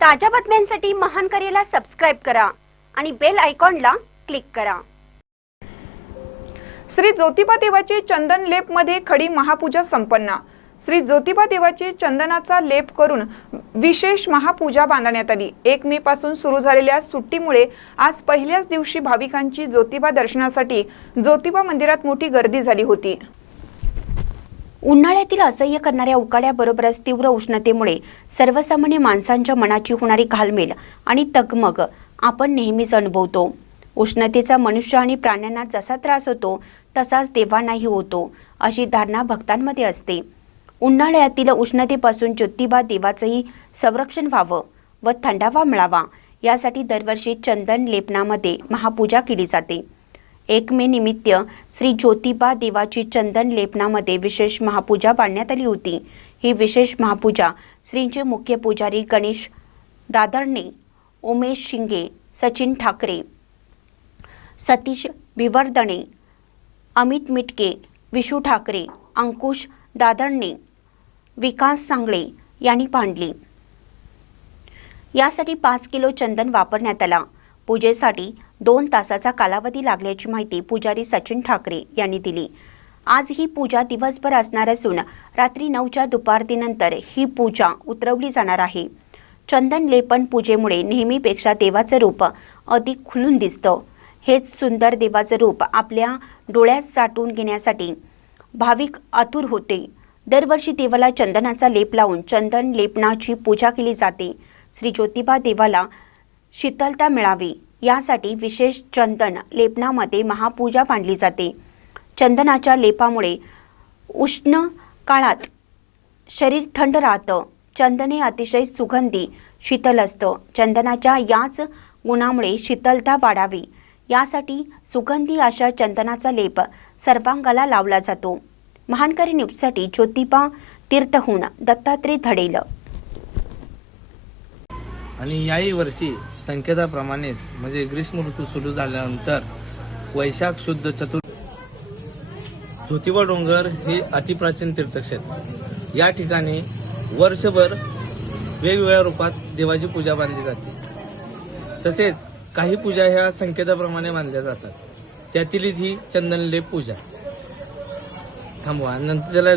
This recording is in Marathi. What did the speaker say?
ताज्या बातम्यांसाठी महान करेला सबस्क्राईब करा आणि बेल आयकॉनला क्लिक करा. श्री ज्योतिबा देवाची चंदन लेपमध्ये खडी महापूजा संपन्न. श्री ज्योतिबा देवाची चंदनाचा लेप करून विशेष महापूजा बांधण्यात आली. एक मे पासून सुरू झालेल्या सुट्टीमुळे आज पहिल्याच दिवशी भाविकांची ज्योतिबा दर्शनासाठी ज्योतिबा मंदिरात मोठी गर्दी झाली होती. उन्हाळ्यातील असह्य करणाऱ्या उकाड्याबरोबरच तीव्र उष्णतेमुळे सर्वसामान्य माणसांच्या मनाची होणारी घालमेल आणि तगमग आपण नेहमीच अनुभवतो. उष्णतेचा मनुष्य आणि प्राण्यांना जसा त्रास होतो तसाच देवांनाही होतो अशी धारणा भक्तांमध्ये असते. उन्हाळ्यातील उष्णतेपासून ज्योतिबा देवाचंही संरक्षण व्हावं व थंडावा मिळावा यासाठी दरवर्षी चंदन लेपनामध्ये महापूजा केली जाते. एक मे निमित्त श्री ज्योतिबा देवाची चंदन लेपनामध्ये विशेष महापूजा बांधण्यात आली होती. ही विशेष महापूजा श्रींचे मुख्य पुजारी गणेश दादरणे उमेश शिंगे सचिन ठाकरे सतीश विवर्दणे अमित मिटके विशू ठाकरे अंकुश दादरणे विकास सांगळे यांनी बांधली. यासाठी पाच किलो चंदन वापरण्यात आला. पूजेसाठी दोन तासाचा कालावधी लागल्याची माहिती पुजारी सचिन ठाकरे यांनी दिली. आज ही पूजा दिवसभर असणार असून रात्री नऊच्या दुपारतीनंतर ही पूजा उतरवली जाणार आहे. चंदन लेपन पूजेमुळे नेहमीपेक्षा देवाचं रूप अधिक खुलून दिसतं. हेच सुंदर देवाचं रूप आपल्या डोळ्यात साठवून घेण्यासाठी भाविक आतुर होते. दरवर्षी देवाला चंदनाचा लेप लावून चंदन लेपनाची पूजा केली जाते. श्री ज्योतिबा देवाला शीतलता मिळावी. यासाठी विशेष चंदन लेपनामध्ये महापूजा मांडली जाते. चंदनाच्या लेपामुळे उष्ण काळात शरीर थंड राहतं. चंदने अतिशय सुगंधी शीतल असतं. चंदनाच्या याच गुणामुळे शीतलता वाढावी. यासाठी सुगंधी अशा चंदनाचा लेप सर्वांगाला लावला जातो. महानकरी न्यूजसाठी ज्योतिबा तीर्थहून दत्तात्रय धडेल. आणि याही वर्षी संकेताप्रमाणेच म्हणजे ग्रीष्म ऋतू सुरू झाल्यानंतर वैशाख शुद्ध चतुर्थ ज्योतिबा डोंगर हे अतिप्राचीन तीर्थक्षेत्र. या ठिकाणी वर्षभर वेगवेगळ्या रूपात देवाची पूजा बांधली जाते. तसेच काही पूजा ह्या संकेताप्रमाणे बांधल्या जातात. त्यातीलच ही चंदनलेप पूजा. थांबवा नंतर त्याला